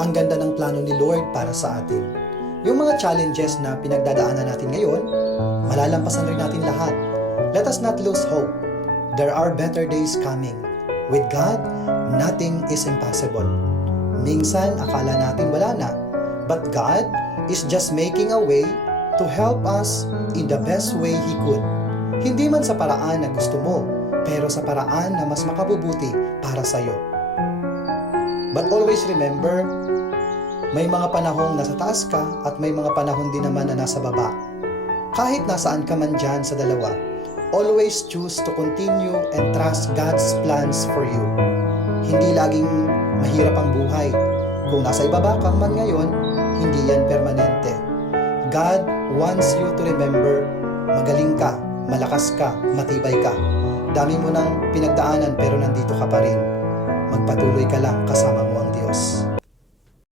Ang ganda ng plano ni Lord para sa atin. Yung mga challenges na pinagdadaanan natin ngayon, malalampasan rin natin lahat. Let us not lose hope. There are better days coming. With God, nothing is impossible. Minsan, akala natin wala na. But God is just making a way to help us in the best way He could. Hindi man sa paraan na gusto mo, pero sa paraan na mas makabubuti para sa'yo. But always remember, may mga panahong nasa taas ka at may mga panahon din naman na nasa baba. Kahit nasaan ka man dyan sa dalawa, always choose to continue and trust God's plans for you. Hindi laging mahirap ang buhay. Kung nasa ibaba ka man ngayon, hindi yan permanente. God wants you to remember, magaling ka, malakas ka, matibay ka. Dami mo nang pinagdaanan pero nandito ka pa rin. Magpatuloy ka lang kasama mo ang Diyos.